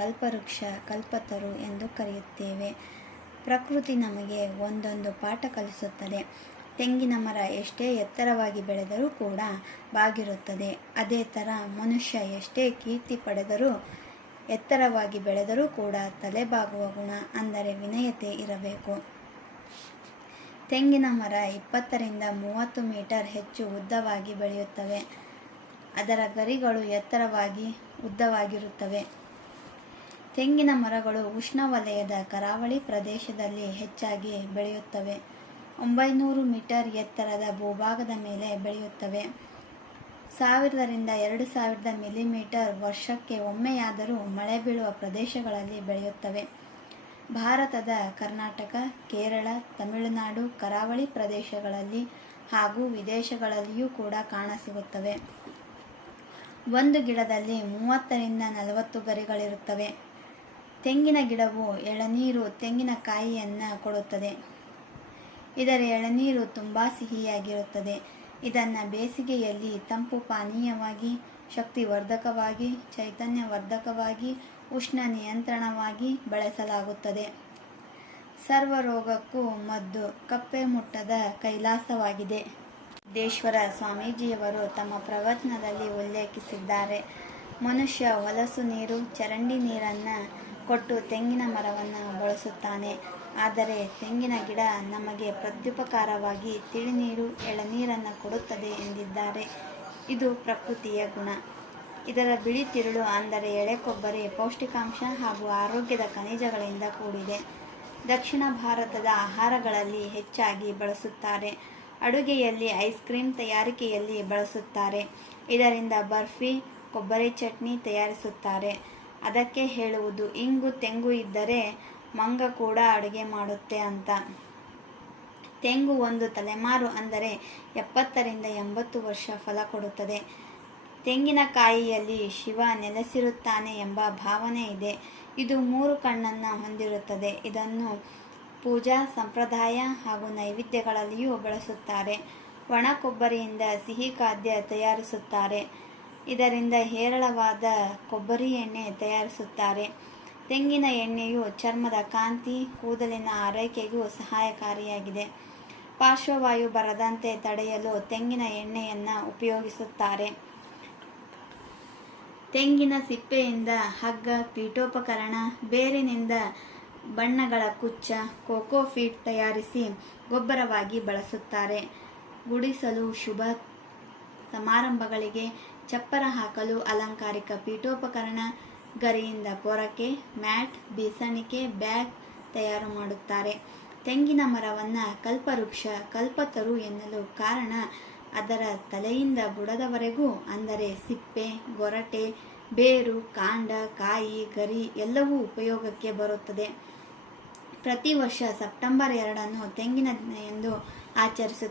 ಕಲ್ಪವೃಕ್ಷ, ಕಲ್ಪತರು ಎಂದು ಕರೆಯುತ್ತೇವೆ. ಪ್ರಕೃತಿ ನಮಗೆ ಒಂದೊಂದು ಪಾಠ ಕಲಿಸುತ್ತದೆ. ತೆಂಗಿನ ಮರ ಎಷ್ಟೇ ಎತ್ತರವಾಗಿ ಬೆಳೆದರೂ ಕೂಡ ಬಾಗಿರುತ್ತದೆ. ಅದೇ ಥರ ಮನುಷ್ಯ ಎಷ್ಟೇ ಕೀರ್ತಿ ಪಡೆದರೂ, ಎತ್ತರವಾಗಿ ಬೆಳೆದರೂ ಕೂಡ ತಲೆಬಾಗುವ ಗುಣ, ಅಂದರೆ ವಿನಯತೆ ಇರಬೇಕು. ತೆಂಗಿನ ಮರ ಇಪ್ಪತ್ತರಿಂದ ಮೂವತ್ತು ಮೀಟರ್ ಹೆಚ್ಚು ಉದ್ದವಾಗಿ ಬೆಳೆಯುತ್ತವೆ. ಅದರ ಗರಿಗಳು ಎತ್ತರವಾಗಿ ಉದ್ದವಾಗಿರುತ್ತವೆ. ತೆಂಗಿನ ಮರಗಳು ಉಷ್ಣವಲಯದ ಕರಾವಳಿ ಪ್ರದೇಶದಲ್ಲಿ ಹೆಚ್ಚಾಗಿ ಬೆಳೆಯುತ್ತವೆ. ಒಂಬೈನೂರು ಮೀಟರ್ ಎತ್ತರದ ಭೂಭಾಗದ ಮೇಲೆ ಬೆಳೆಯುತ್ತವೆ. ಸಾವಿರದರಿಂದ ಎರಡು ಸಾವಿರದ ಮಿಲಿಮೀಟರ್ ವರ್ಷಕ್ಕೆ ಒಮ್ಮೆಯಾದರೂ ಮಳೆ ಬೀಳುವ ಪ್ರದೇಶಗಳಲ್ಲಿ ಬೆಳೆಯುತ್ತವೆ. ಭಾರತದ ಕರ್ನಾಟಕ, ಕೇರಳ, ತಮಿಳುನಾಡು, ಕರಾವಳಿ ಪ್ರದೇಶಗಳಲ್ಲಿ ಹಾಗೂ ವಿದೇಶಗಳಲ್ಲಿಯೂ ಕೂಡ ಕಾಣಸಿಗುತ್ತವೆ. ಒಂದು ಗಿಡದಲ್ಲಿ ಮೂವತ್ತರಿಂದ ನಲವತ್ತು ಗರಿಗಳಿರುತ್ತವೆ. ತೆಂಗಿನ ಗಿಡವು ಎಳನೀರು ತೆಂಗಿನಕಾಯಿಯನ್ನು ಕೊಡುತ್ತದೆ. ಇದರ ಎಳನೀರು ತುಂಬ ಸಿಹಿಯಾಗಿರುತ್ತದೆ. ಇದನ್ನು ಬೇಸಿಗೆಯಲ್ಲಿ ತಂಪು ಪಾನೀಯವಾಗಿ, ಶಕ್ತಿವರ್ಧಕವಾಗಿ, ಚೈತನ್ಯವರ್ಧಕವಾಗಿ, ಉಷ್ಣ ನಿಯಂತ್ರಣವಾಗಿ ಬಳಸಲಾಗುತ್ತದೆ. ಸರ್ವರೋಗಕ್ಕೂ ಮದ್ದು, ಕಪ್ಪೆ ಮುಟ್ಟದ ಕೈಲಾಸವಾಗಿದೆ. ದೇಶ್ವರ ಸ್ವಾಮೀಜಿಯವರು ತಮ್ಮ ಪ್ರವಚನದಲ್ಲಿ ಉಲ್ಲೇಖಿಸಿದ್ದಾರೆ. ಮನುಷ್ಯ ಹೊಲಸು ನೀರು, ಚರಂಡಿ ನೀರನ್ನು ಕೊಟ್ಟು ತೆಂಗಿನ ಮರವನ್ನು ಬಳಸುತ್ತಾನೆ. ಆದರೆ ತೆಂಗಿನ ಗಿಡ ನಮಗೆ ಪ್ರತ್ಯುಪಕಾರವಾಗಿ ತಿಳಿನೀರು, ಎಳನೀರನ್ನು ಕೊಡುತ್ತದೆ ಎಂದಿದ್ದಾರೆ. ಇದು ಪ್ರಕೃತಿಯ ಗುಣ. ಇದರ ಬಿಳಿ ತಿರುಳು ಅಂದರೆ ಎಳೆ ಕೊಬ್ಬರಿ, ಪೌಷ್ಟಿಕಾಂಶ ಹಾಗೂ ಆರೋಗ್ಯದ ಖನಿಜಗಳಿಂದ ಕೂಡಿದೆ. ದಕ್ಷಿಣ ಭಾರತದ ಆಹಾರಗಳಲ್ಲಿ ಹೆಚ್ಚಾಗಿ ಬಳಸುತ್ತಾರೆ. ಅಡುಗೆಯಲ್ಲಿ ಐಸ್ ಕ್ರೀಮ್ ತಯಾರಿಕೆಯಲ್ಲಿ ಬಳಸುತ್ತಾರೆ. ಇದರಿಂದ ಬರ್ಫಿ, ಕೊಬ್ಬರಿ ಚಟ್ನಿ ತಯಾರಿಸುತ್ತಾರೆ. ಅದಕ್ಕೆ ಹೇಳುವುದು, ಇಂಗು ತೆಂಗು ಇದ್ದರೆ ಮಂಗ ಕೂಡ ಅಡುಗೆ ಮಾಡುತ್ತೆ ಅಂತ. ತೆಂಗು ಒಂದು ತಲೆಮಾರು ಅಂದರೆ ಎಪ್ಪತ್ತರಿಂದ ಎಂಬತ್ತು ವರ್ಷ ಫಲ ಕೊಡುತ್ತದೆ. ತೆಂಗಿನಕಾಯಿಯಲ್ಲಿ ಶಿವ ನೆಲೆಸಿರುತ್ತಾನೆ ಎಂಬ ಭಾವನೆ ಇದೆ. ಇದು ಮೂರು ಕಣ್ಣನ್ನು ಹೊಂದಿರುತ್ತದೆ. ಇದನ್ನು ಪೂಜಾ ಸಂಪ್ರದಾಯ ಹಾಗೂ ನೈವೇದ್ಯಗಳಲ್ಲಿಯೂ ಬಳಸುತ್ತಾರೆ. ಒಣ ಕೊಬ್ಬರಿಯಿಂದ ಸಿಹಿ ಖಾದ್ಯ ತಯಾರಿಸುತ್ತಾರೆ. ಇದರಿಂದ ಹೇರಳವಾದ ಕೊಬ್ಬರಿ ಎಣ್ಣೆ ತಯಾರಿಸುತ್ತಾರೆ. ತೆಂಗಿನ ಎಣ್ಣೆಯು ಚರ್ಮದ ಕಾಂತಿ, ಕೂದಲಿನ ಆರೈಕೆಗೂ ಸಹಾಯಕಾರಿಯಾಗಿದೆ. ಪಾರ್ಶ್ವವಾಯು ಬರದಂತೆ ತಡೆಯಲು ತೆಂಗಿನ ಎಣ್ಣೆಯನ್ನು ಉಪಯೋಗಿಸುತ್ತಾರೆ. ತೆಂಗಿನ ಸಿಪ್ಪೆಯಿಂದ ಹಗ್ಗ, ಪೀಠೋಪಕರಣ, ಬೇರಿನಿಂದ ಬಣ್ಣಗಳ ಕುಚ್ಚ, ಕೋಕೋ ಫೀಟ್ ತಯಾರಿಸಿ ಗೊಬ್ಬರವಾಗಿ ಬಳಸುತ್ತಾರೆ. ಗುಡಿಸಲು ಶುಭ ಸಮಾರಂಭಗಳಿಗೆ ಚಪ್ಪರ ಹಾಕಲು ಅಲಂಕಾರಿಕ ಪೀಠೋಪಕರಣ, ಗರಿಯಿಂದ ಪೊರಕೆ ಮ್ಯಾಟ್, ಬೀಸಣಿಕೆ, ಬ್ಯಾಗ್ ತಯಾರು ಮಾಡುತ್ತಾರೆ. ತೆಂಗಿನ ಮರವನ್ನು ಕಲ್ಪವೃಕ್ಷ, ಕಲ್ಪತರು ಎನ್ನಲು ಕಾರಣ ಅದರ ತಲೆಯಿಂದ ಬುಡದವರೆಗೂ, ಅಂದರೆ ಸಿಪ್ಪೆ, ಗೊರಟೆ, ಬೇರು, ಕಾಂಡ, ಕಾಯಿ, ಗರಿ ಎಲ್ಲವೂ ಉಪಯೋಗಕ್ಕೆ ಬರುತ್ತದೆ. ಪ್ರತಿ ವರ್ಷ ಸೆಪ್ಟೆಂಬರ್ ಎರಡನ್ನು ತೆಂಗಿನ ದಿನ ಎಂದು ಆಚರಿಸುತ್ತಾರೆ.